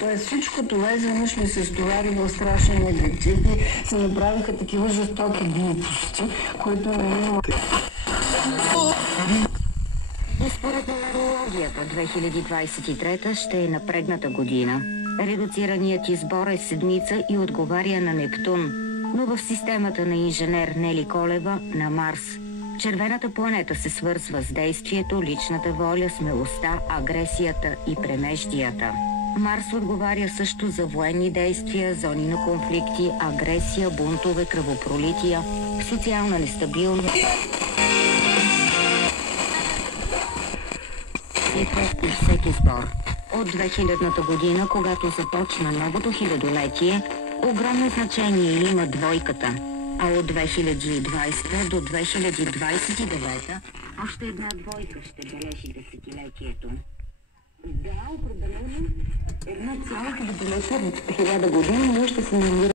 Тоест всичко това изведнъж ми се стовари в страшен негатив и се направиха такива жестоки глупости, които не има. И според нумерологията 2023 ще е напрегната година. Редуцираният избор е седмица и отговаря на Нептун, но в системата на инженер Нели Колева на Марс. Червената планета се свързва с действието, личната воля, смелостта, агресията и премеждията. Марс отговаря също за военни действия, зони на конфликти, агресия, бунтове, кръвопролития, социална нестабилност и всеки сбор. От 2000-та година, когато започна новото хилядолетие, огромно значение има двойката, а от 2020 до 2029 още една двойка ще бележи десетилетието. Да, определено. Една цяла хилядолетие, 1000 години, ние ще се намираме